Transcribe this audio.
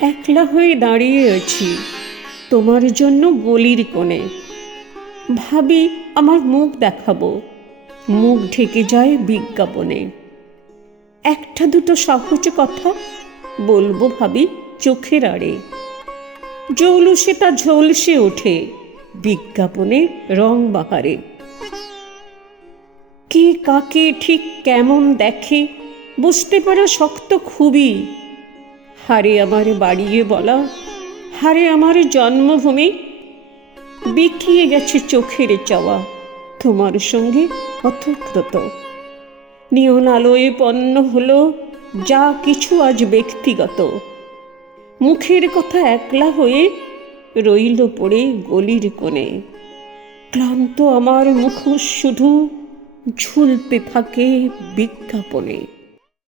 একলা হয়ে দাঁড়িয়ে আছি তোমার জন্য গলির কোণে। ভাবি আমার মুখ দেখাবো, মুখ ঢেকে যায় বিজ্ঞাপনে। একটা দুটো সহজ কথা বলবো ভাবি চোখের আড়ে, জৌলুসে তা ঝলসে ওঠে বিজ্ঞাপনে রং বাহারে। কে কাকে ঠিক কেমন দেখে বুঝতে পারা শক্ত খুবই। হারে আমার বাড়িয়ে বলা, হারে আমার জন্মভূমি, বিকিয়ে গেছে চোখের চাওয়া তোমার সঙ্গে অতপ্রত। নিয়ন আলোয় পণ্য হলো যা কিছু আজ ব্যক্তিগত, মুখের কথা একলা হয়ে রইল পড়ে গলির কোণে। ক্লান্ত আমার মুখোশ শুধু ঝুলতে থাকে বিজ্ঞাপনে।